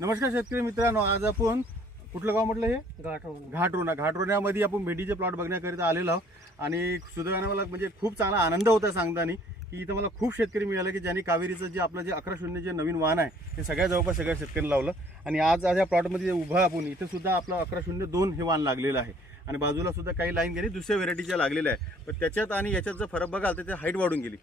नमस्कार शेतकरी मित्रांनो, आज आपण कुठलं गाव म्हटलं हे घाटरोण्यामध्ये आपण भेंडीचे प्लॉट बघण्याकरिता आलेलो आहोत आणि सुदैवाने मला म्हणजे खूप चांगला आनंद होता सांगताना की इथं मला खूप शेतकरी मिळाले की ज्यांनी कावेरीचं जे आपलं जे 11-0 जे नवीन वाहन आहे ते जवळपास सगळ्या शेतकऱ्यांना लावलं आणि आज या प्लॉटमध्ये उभं आपण इथं सुद्धा आपलं 1102 हे वाहन लागलेलं आहे आणि बाजूला सुद्धा काही लाईन गेली दुसऱ्या व्हेरायटीच्या लागलेल्या आहे. पण त्याच्यात आणि याच्यात जर फरक बघाल तर ते हाईट वाढून गेली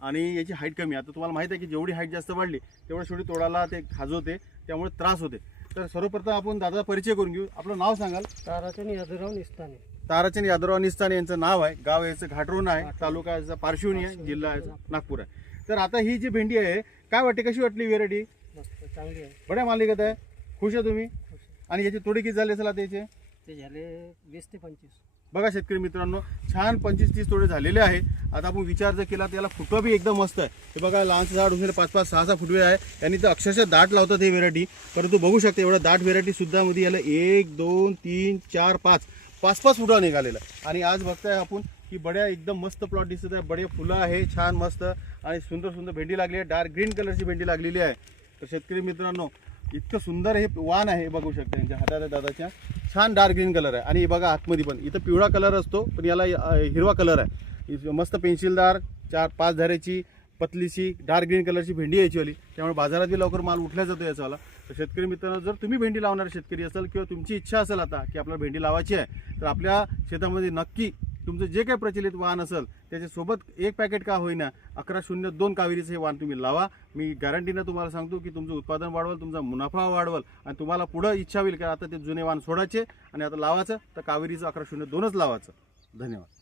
आणि याची हाईट कमी. आता तुम्हाला माहिती आहे की जेवढी हाईट जास्त वाढली तेवढं शेवटी तोडाला ते खाजवते, त्यामुळे त्रास होते. तर सर्वप्रथम आपण दादाचा परिचय करून घेऊ. आपलं नाव सांगाल? ताराचंद यादवराव निस्ताने. ताराचंद यादवराव निस्ताने यांचं नाव आहे. गाव याचं घाटरोण आहे, तालुका याचा पारशिवनी आहे, जिल्हा याचा नागपूर आहे. तर आता ही जी भेंडी आहे काय वाटते, कशी वाटली व्हेरायटी? मस्त चांगली आहे. बड्या मालिकत आहे, खुश आहे तुम्ही? आणि याची तोडी किती झाली असेल आता याचे? ते झाले 20 ते 25. बघा शेतकरी मित्रांनो, छान 25-30 तोडे झालेले आहे. आता आपण विचार जर केला त्याला फुटवा बी एकदम मस्त आहे. हे बघा लहानचं झाड उंचीला 5-5, 6-6 फुटवे आहे. यांनी तर अक्षरशः दाट लावतात ही व्हेरायटी. परंतु बघू शकता एवढा दाट व्हेरायटी सुद्धा मध्ये याला 1, 2, 3, 4, 5 फुटा निघालेला. आणि आज बघताय आपण की बड्या एकदम मस्त प्लॉट दिसत आहे. बडे फुलं आहे, छान मस्त आणि सुंदर सुंदर भेंडी लागली आहे. डार्क ग्रीन कलरची भेंडी लागलेली आहे. तर शेतकरी मित्रांनो, इतकं सुंदर हे वाण आहे, बघू शकता यांच्या हातात आहे दादाच्या. छान डार्क ग्रीन कलर आहे आणि बघा आतमध्ये पण इथं पिवळा कलर असतो पण याला हिरवा कलर आहे. मस्त पेन्सिलदार 4-5 धाऱ्याची पतलीशी डार्क ग्रीन कलरची भेंडी यायची वाली, त्यामुळे बाजारात बी लवकर माल उठला जातो याचावाला. तर शेतकरी मित्रांनो, जर तुम्ही भेंडी लावणारे शेतकरी असाल किंवा तुमची इच्छा असेल आता की आपल्याला भेंडी लावायची आहे तर आपल्या शेतामध्ये नक्की तुमचं जे काही प्रचलित वाहन असेल त्याच्यासोबत एक पॅकेट का होईना 1102 कावेरीचं हे वाहन तुम्ही लावा. मी गॅरंटीनं तुम्हाला सांगतो की तुमचं उत्पादन वाढवल, तुमचा मुनाफा वाढवल आणि तुम्हाला पुढं इच्छा होईल की आता ते जुने वाहन सोडायचे आणि आता लावायचं तर कावेरीचं 1102च लावायचं. धन्यवाद.